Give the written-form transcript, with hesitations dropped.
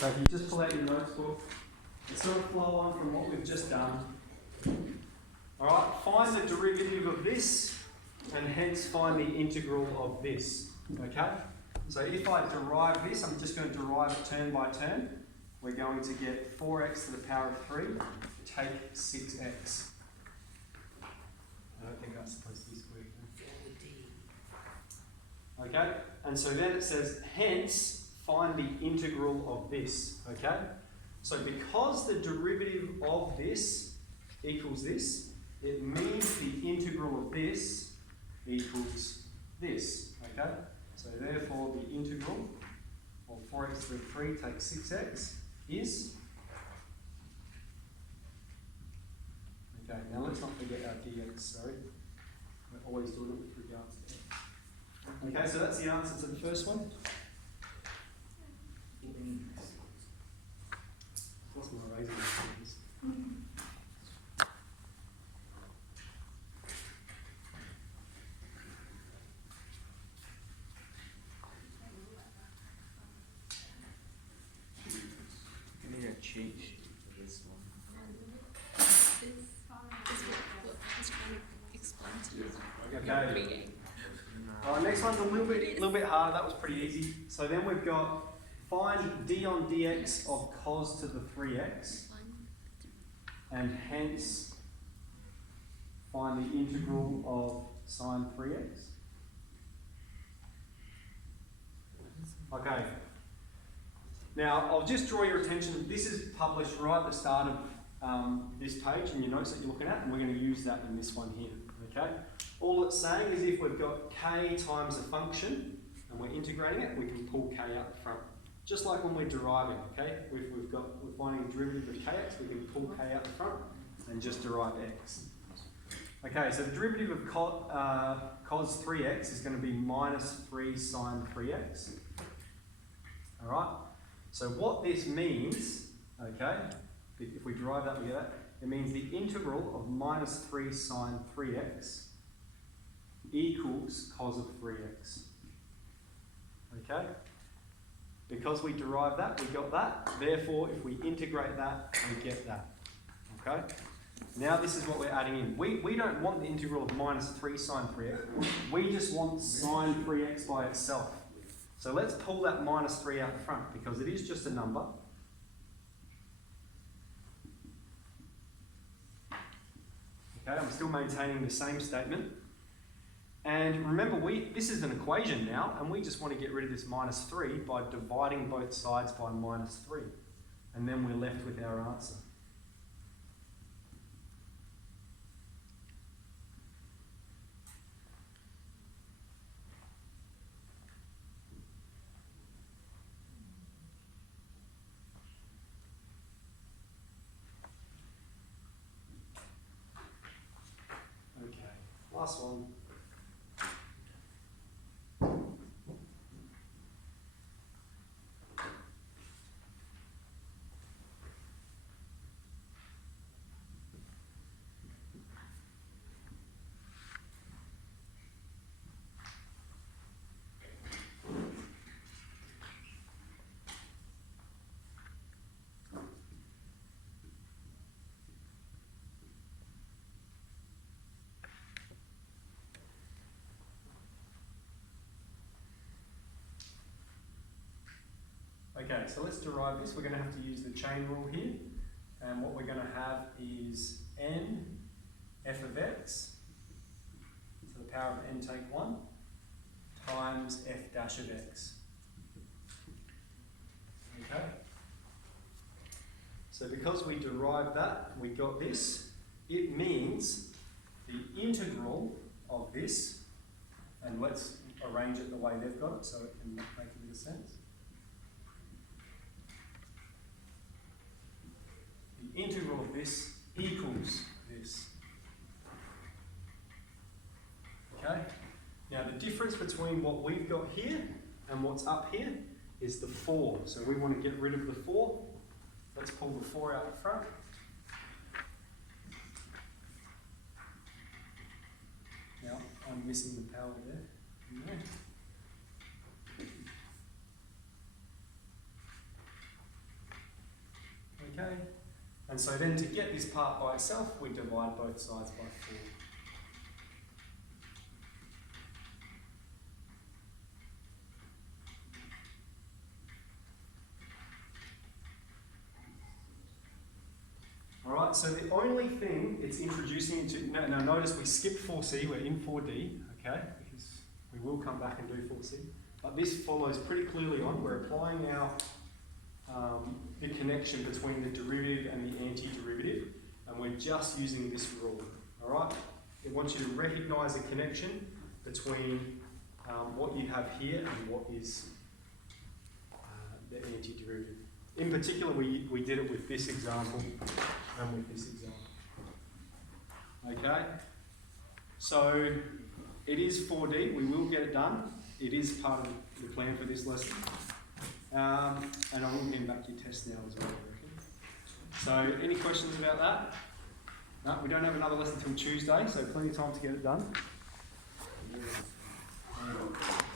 So if you just pull out your notebook, it's going to flow on from what we've just done. Alright, find the derivative of this, and hence find the integral of this. Okay? So if I derive this, I'm just going to derive it turn by turn. We're going to get 4x to the power of 3, take 6x. I don't think that's supposed to be squared. Okay? And so then it says, hence, find the integral of this. Okay? So because the derivative of this equals this, it means the integral of this equals this. Okay? So therefore the integral of 4x to the 3 takes 6x is... Okay, now let's not forget our dx, sorry. We're always doing it with regards to x. Okay, so that's the answer to the first one. Lost my razor. I need a cheat sheet for this one. It's trying to explain to you. Okay. Next one's a little bit harder. That was pretty easy. So then we've got find d on dx of cos to the 3x, and hence find the integral of sine 3x. Okay. Now I'll just draw your attention. This is published right at the start of this page in your notes that you're looking at, and we're going to use that in this one here. Okay. All it's saying is if we've got k times a function and we're integrating it, we can pull k out the front. Just like when we're deriving, okay? We're finding a derivative of kx, we can pull k out the front and just derive x. Okay, so the derivative of cos 3x is going to be minus 3 sine 3x. Alright? So what this means, okay, if we derive that, we get that, it means the integral of minus 3 sine 3x equals cos of 3x. Okay? Because we derived that, we got that. Therefore, if we integrate that, we get that. Okay? Now this is what we're adding in. We don't want the integral of minus 3 sine 3x. We just want sine 3x by itself. So let's pull that minus 3 out the front because it is just a number. Okay, I'm still maintaining the same statement. And remember, this is an equation now, and we just want to get rid of this minus 3 by dividing both sides by minus 3. And then we're left with our answer. Okay, last one. Okay, so let's derive this. We're going to have to use the chain rule here. And what we're going to have is n f of x to the power of n take 1 times f dash of x. Okay? So because we derived that, we got this. It means the integral of this, and let's arrange it the way they've got it so it can make a bit of sense. The integral of this equals this. Okay? Now the difference between what we've got here and what's up here is the 4. So we want to get rid of the 4. Let's pull the 4 out the front. Now I'm missing the power there. Okay? And so then to get this part by itself, we divide both sides by 4. Alright, so the only thing it's introducing into, now notice we skipped 4C, we're in 4D, okay, because we will come back and do 4C, but this follows pretty clearly on. We're applying our, the connection between the derivative and the antiderivative, and we're just using this rule, alright? It wants you to recognise a connection between what you have here and what is the antiderivative. In particular, we did it with this example and with this example. Okay? So, it is 4D, we will get it done. It is part of the plan for this lesson. And I will get back your test now as well, I reckon. So, any questions about that? No, we don't have another lesson until Tuesday, so plenty of time to get it done.